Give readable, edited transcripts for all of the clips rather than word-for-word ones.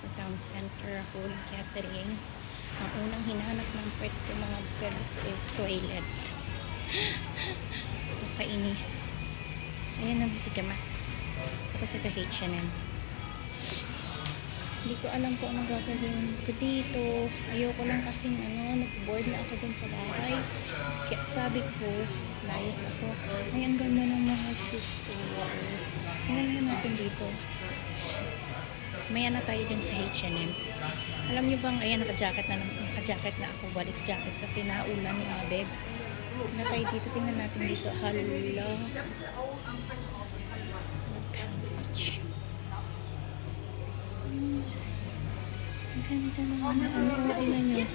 Nasa town center ako ng catering. Ang unang hinanap ng pwede ko mga bebs is toilet. Kainis. Ayan ang Tiga Max. Tapos ito H&M. Hindi ko alam kung anong gagawin ko dito. Ayoko lang kasing nag-board na ako dun sa bahay. Kaya sabi ko, layas ako. Ay, ang ganda ng mga shoes ko. Tingnan natin dito. May tayo dun sa H&M. Alam nyo bang, ayan, naka-jacket na ako. Balik jacket kasi naulan yung mga bebs. Na tayo dito, tingnan natin dito. Hala. Ang ganda naman. Tingnan nyo.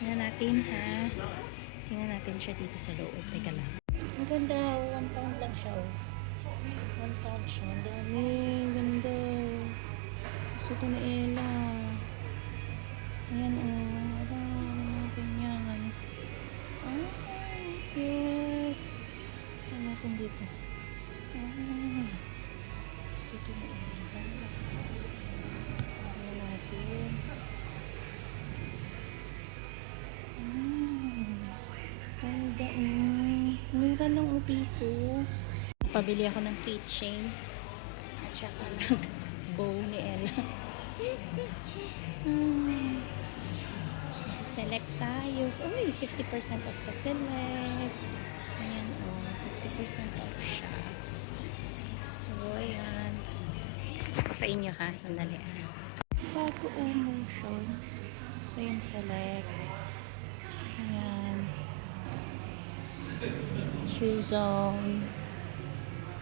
Tingnan natin, ha. Tingnan natin siya dito sa loob. Teka lang. Ang ganda. 1 pound lang siya, 1 pound siya. Ang dami. Ganda. Gusto ito na Ella. Ayan, Aba, ganyan. Ay, cute. Ano natin dito? Ay. Gusto ito na Ella. Ayan natin. Ganda. Mura lang ang piso. Pabili ako ng keychain. At saka ng bow ni Ella. Select tayo. Uy, 50% off sa select. Ayan, 50% off siya. So, ayan. Sa inyo, ha? Sandali. Bago motion. So, yung select. Ayan. Shoe zone.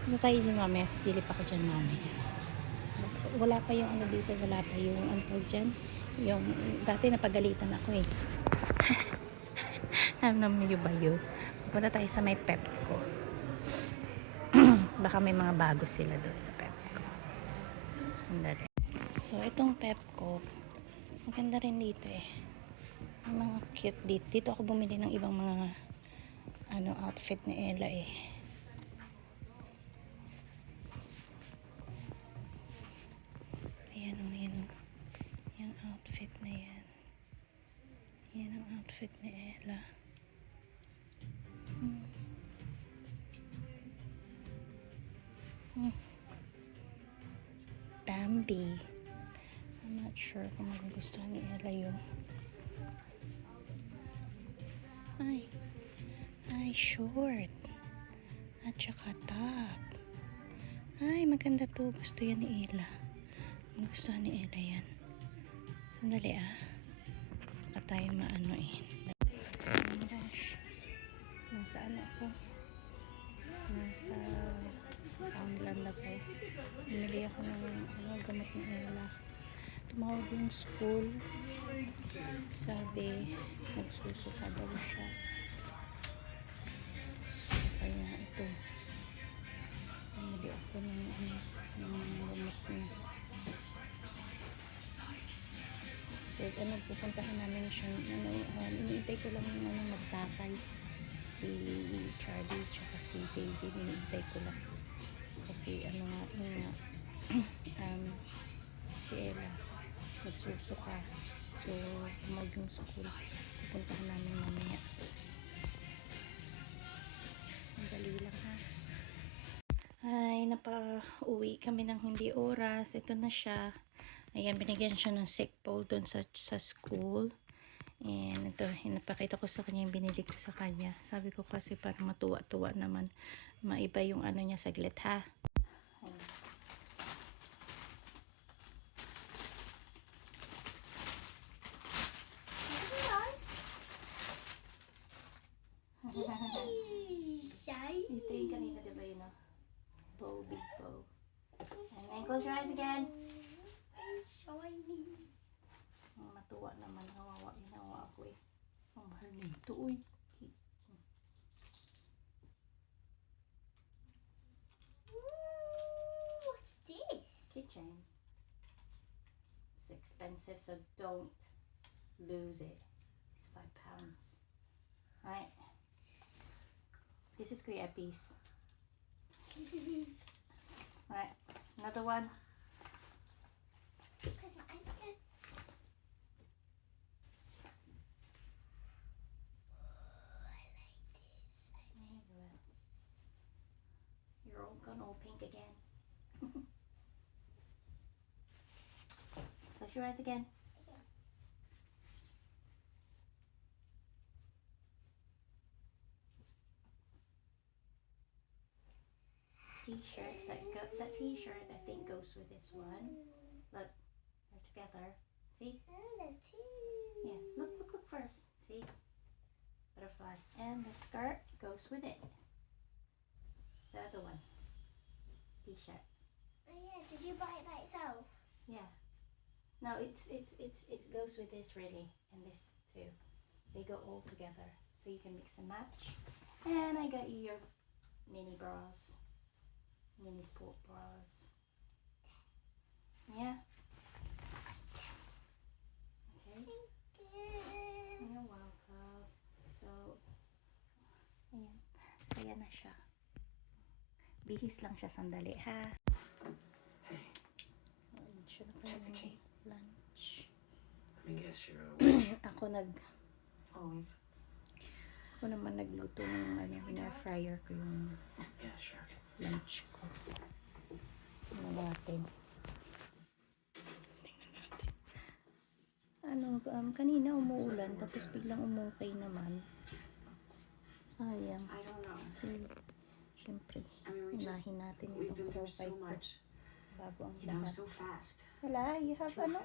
Ano tayo dyan mamaya? Sisilip ako dyan mamaya. Wala pa yung dito. Wala pa yung dyan. Yung, dati napagalitan ako eh. Alam niyo ba yun? Pupunta tayo sa may Pepco. Baka may mga bago sila doon sa Pepco. Andali. So, itong Pepco, maganda rin dito eh. May mga cute dito. Dito ako bumili ng ibang mga outfit ni Ella eh. Ayan o, ayan o. Yung outfit na yan. Yan ang outfit ni Ella. Bambi. I'm not sure kung magugustuhan ni Ella yun. Ay, short. At saka top. Ay, maganda to. Gusto yan ni Ella. Magustuhan ni Ella yan. Sandali baka tayo maanoin. Nasa ako? Nasa Poundland ako. Bumili ako ng gamot ni Ella. Tumawag yung school. Sabi, magsusuka daw siya. Kaya ito. Bumili ako ng gamot niya. So, pupuntahan namin siya. Iniintay ko lang yung magtatay. Si Charlie tsaka si David. Iniintay ko lang. Kasi si Ella nagsusuka. So, tumawag yung school. Pupuntahan namin mamaya. Madali lang ha. Ay, napauwi kami ng hindi oras. Ito na siya. Ayan, binigyan siya ng sick pole doon sa school. And ito, napakita ko sa kanya yung binili ko sa kanya. Sabi ko kasi para matuwa-tuwa naman. Maiba yung niya saglit ha. Ito yung kanina, diba yun bow, big bow. And then close your eyes again. Shiny. Matuwa naman. Hinawa ako eh. Ang mahal nito. Uy. What's this? Kitchen. It's expensive, so don't lose it. It's £5. Right. This is Kuya piece. Right. Another one. your eyes again. T-shirt, that T-shirt I think goes with this one. Look, they're together. See? There's two. Yeah, look first. See? Butterfly. And the skirt goes with it. The other one. T-shirt. Oh yeah, did you buy it by itself? Yeah. No, it goes with this really, and this too. They go all together, so you can mix and match. And I got you your mini bras. Mini sport bras. Yeah. Okay. You're welcome. So, ayan. Saya na siya. Bihis lang siya sandali, ha? Hey, Lunch na check your tayo. chain. Lunch. Let me guess, you're a Ako always. Ako naman nagluto ng air fryer ko yung Yeah, sure. lunch ko. Tingnan natin. Kanina umuulan tapos biglang umukay naman. Sayang. I don't know. Kasi, syempre, I mean, unahin natin we've itong been through so 4-5 ko much, bago ang you know, lahat. so fast. Wala, you have Too fast.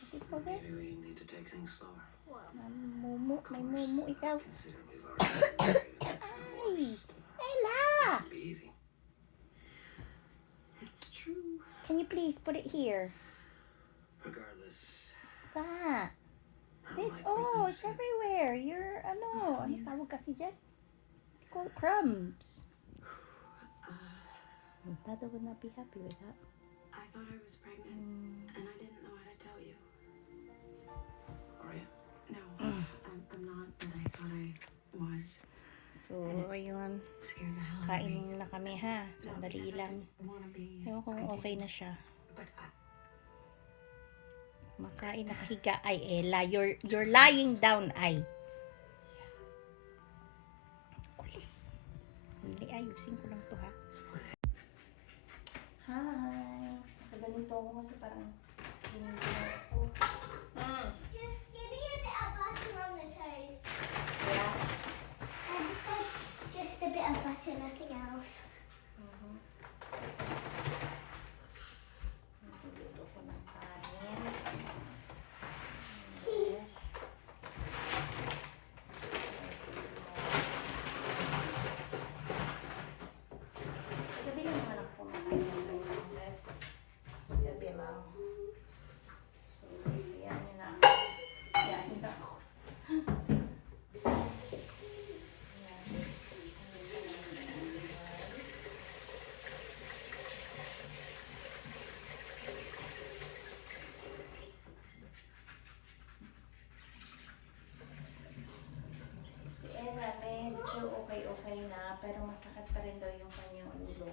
What do you call Maybe this? we need to take things slower. May mumu ikaw. Consider we've already Ay! Ella! It'll be easy. It's true. Can you please put it here? Regardless, Pa! This, unlike it's everywhere. You're, ano tawag kasi dyan? Called crumbs. Dada would not be happy with that. I thought I was pregnant, and I didn't know how to tell you. Are you? No, I'm not, but I thought I was. So, ayun. Scared the hell out of me. Kain muna kami ha. Sandali lang. Wanna be Ewan kung okay na siya. But Makain nakahiga. Ay, Ella, you're lying down, ay. Hindi, ayusin ko lang to ha. Hi! Nakaganito ako kasi parang ginigil ako. Just give me a bit of butter on the toast. Yeah. I just said just a bit of butter, nothing else. Nagluluto ko ng kanin. Gabi lang naman ako kumakain ng ganyan, guys. Gabi lang. So, yan yun na. Yan yun ako. Si Ella medyo okay na, pero masakit pa rin daw yung kanyang ulo.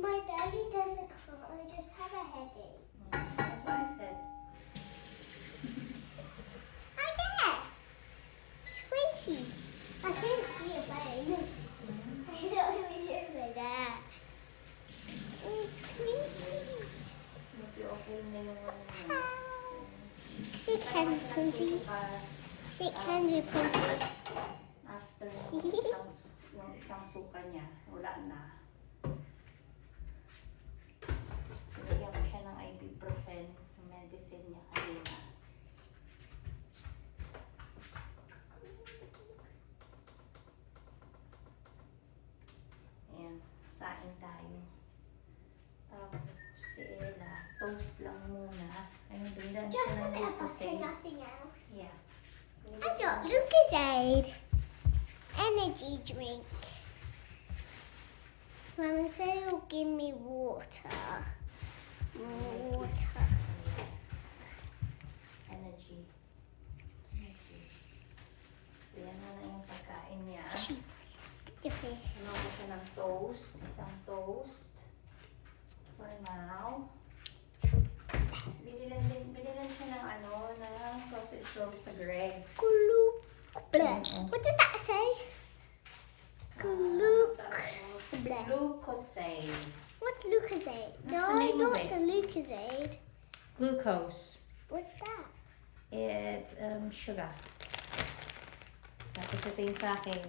My belly doesn't hurt, I just have a headache. That's what I said. I get squishy. I can't see a bone. I don't even know like that. It's squishy. Medyo okay na yung ano niya. Shake hands, Cozy. Shake hands with Cozy. After yung isang suka niya, wala na. Nilagyan ko siya ng ibuprofen, yung medicine niya kanina. Ayan, sain tayo. Tapos si Ella, toast lang muna. Ayun, bindan siya Just a ng bit of butter, Lucozade. nothing else. Yeah. I got Lucozade. Energy drink. Mama said it'll give me water. Water. Energy. So, yan na yung pagkain niya. The fish. Kinuha ko siya ng toast. Isang toast. For now. Binilan siya ng ng sausage rolls sa Greg's. What does that say? Glucose. Glucosade. What's Lucozade? Lucozade. What's No, the name of not it? the Lucozade. Glucose. What's that? It's sugar. Tapos ito yung sa akin.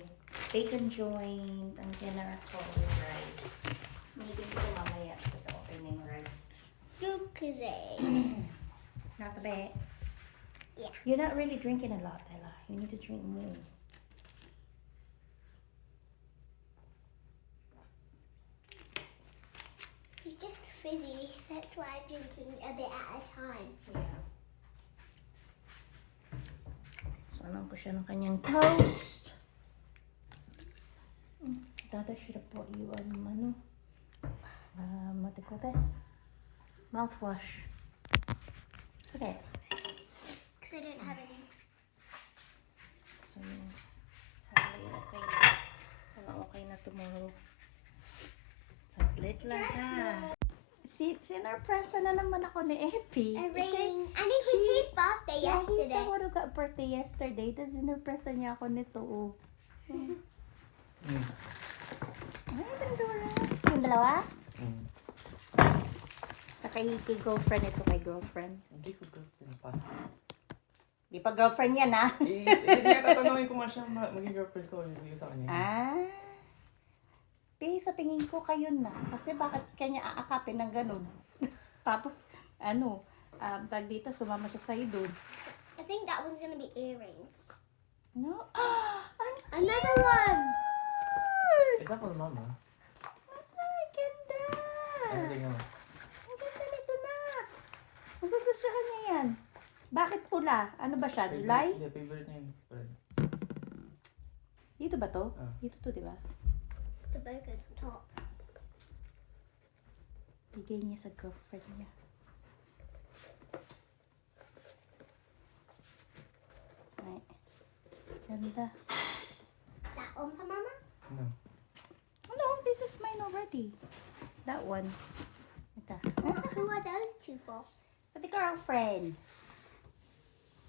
Bacon joint. Ang dinner ko with rice. Maybe ko mamaya ito opening rice. Lucozade. Not bad. Yeah. You're not really drinking a lot, Ella. You need to drink more. It's just fizzy. That's why I'm drinking a bit at a time. Yeah. So, alam ko siya ng kanyang toast. I thought I should have bought you what do you call this? Mouthwash. Okay. Because I don't have any. So, sadly, okay na. Sana okay na tomorrow. Saglit lang ha. Sinurpresa na naman ako ni Epi. A ring. And it was his birthday Yeah, he's the yesterday. one who got birthday yesterday. Tapos sinurpresa niya ako nito. Oh. Ay, Pandora. Yung dalawa? Sa kay girlfriend ito, kay girlfriend. Hindi ko girlfriend pa. Di pa girlfriend yan, ha? Hindi nga tatanungin ko man siya maging girlfriend ko. Hindi ko sa kanya. Sa tingin ko kayo na. Kasi bakit kanya aakapin ng ganun? Tapos, tag dito, sumama siya sa'yo doon. I think that one's going to be earrings. No? Another one! Isa for mama. Ay, ganda! Hindi nga. Ang ganda nito na. Magugustuhan niya yan. Bakit pula? Ano ba siya? July? Hindi, favorite niya yun. Dito ba to? Ah. Dito to, di ba? The bow goes on top. Bigay niya sa girlfriend niya. Ay. Ganda. That one for Mama? No. No, this is mine already. That one. Ito. Who are those two for? For the girlfriend.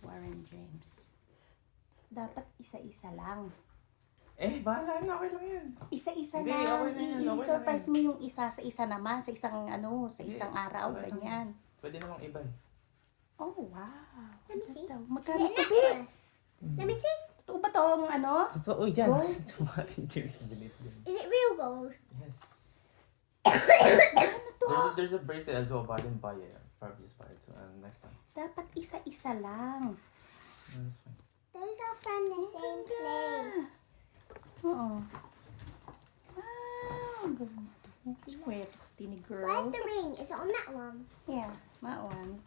Warren James. Dapat isa-isa lang. Bahala na. Okay lang yan. Isa-isa Hindi, lang. okay na yan, okay I-surprise na mo yung isa sa isa naman. Sa isang isang araw. okay lang Ganyan. Pwede namang iba eh. Oh, wow. Let me see. Magkano Is it ito, a Bi? necklace? Let me see. Totoo ba tong Totoo yan. Gold? Is it real gold? Yes. Ano to? There's a bracelet as well, but I didn't buy it. I'll probably just buy it next time. Dapat isa-isa lang. That's fine. Those are from the same place. Oo. Wow. Ang ganda. Square tini girl. Where's the ring? Is it on that one? Yeah, that one.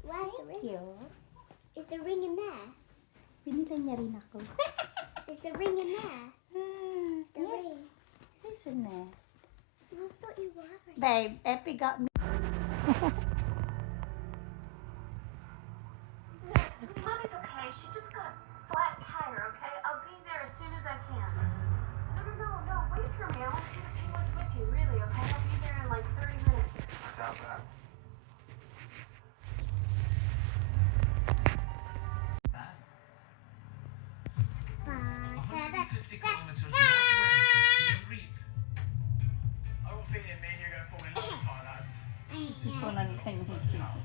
Where's the ring? Cute. Is the ring in there? Pinila niya rin ako. Is the ring in there? The ring. Yes. It's in there. I thought you were. Babe, Epi got me. Mommy's okay. She just got a flat tire, okay? I'll be there as soon as I can. No. Wait for me. I want to see the penguins with you, really, okay? I'll be there in like 30 minutes. Stop that. Sipunan kanyang sipo.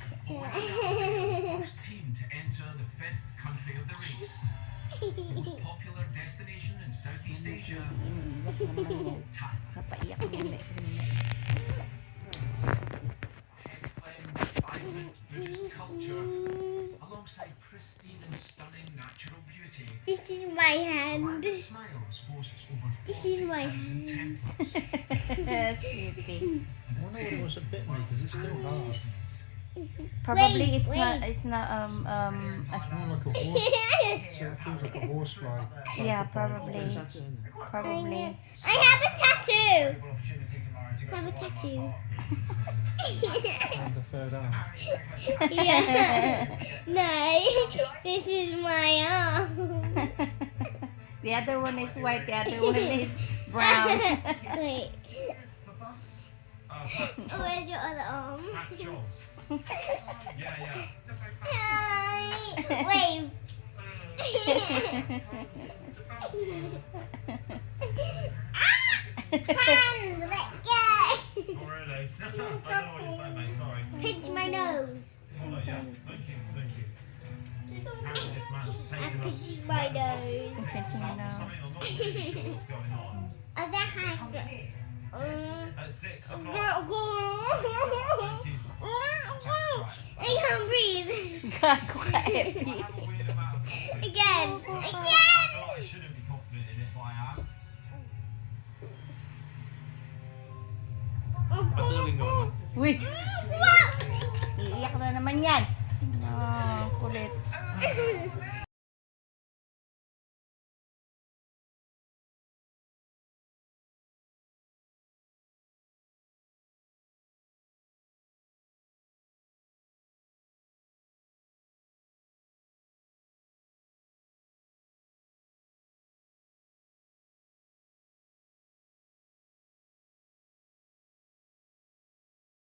First team to enter the 5th country of the race. Most popular destination in Southeast Asia, Iniiyak naman yan. Thailand. Napaiyak niya ulit. Vibrant Buddhist culture, alongside pristine and stunning natural beauty. This is my hand. Rwanda Smiles boasts over This is my 40,000 templars. That's cute. I wonder what it was a bit like, because it's still hard. Species. Probably Wait, it's not wait. it's not It's more like a horse, so it feels like a horsefly. Yeah, probably. Is that in there? probably. I have a tattoo. I have a tattoo. And the third arm. Yeah. No, this is my arm. The other one is white, the other one is brown. Wait. Where's your other arm? Hi. Wave. Hands, let go. I don't know what you're saying, mate. Sorry. Pinch my nose. Oh, no, yeah. Thank you. Thank you. Apparently this man's I'm taken us. pinching my nose. Pinching my nose. Something I'm not really sure what's going on. Oh, that has to. At 6 o'clock. I can't breathe. Gago ka, Epi. I have a weird amount of confidence. Again. I feel Again. like I shouldn't be confident in it, but I am. Patuloy naman. Uy! Iiyak na naman yan. No, kulit.